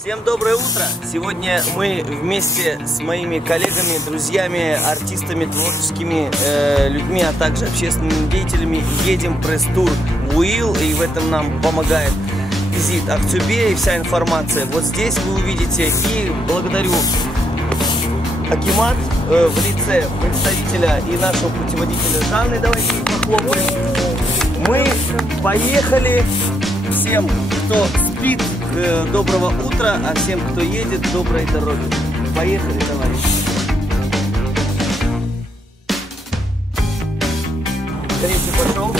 Всем доброе утро! Сегодня мы вместе с моими коллегами, друзьями, артистами, творческими людьми, а также общественными деятелями едем пресс-тур УИЛ, и в этом нам помогает визит Актюбе и вся информация. Вот здесь вы увидите, и благодарю Акимат в лице представителя и нашего путеводителя Жанны. Давайте похлопаем. Мы поехали. Всем, кто спит, доброго утра, а всем, кто едет, доброй дороги. Поехали, товарищи. Третий пошел.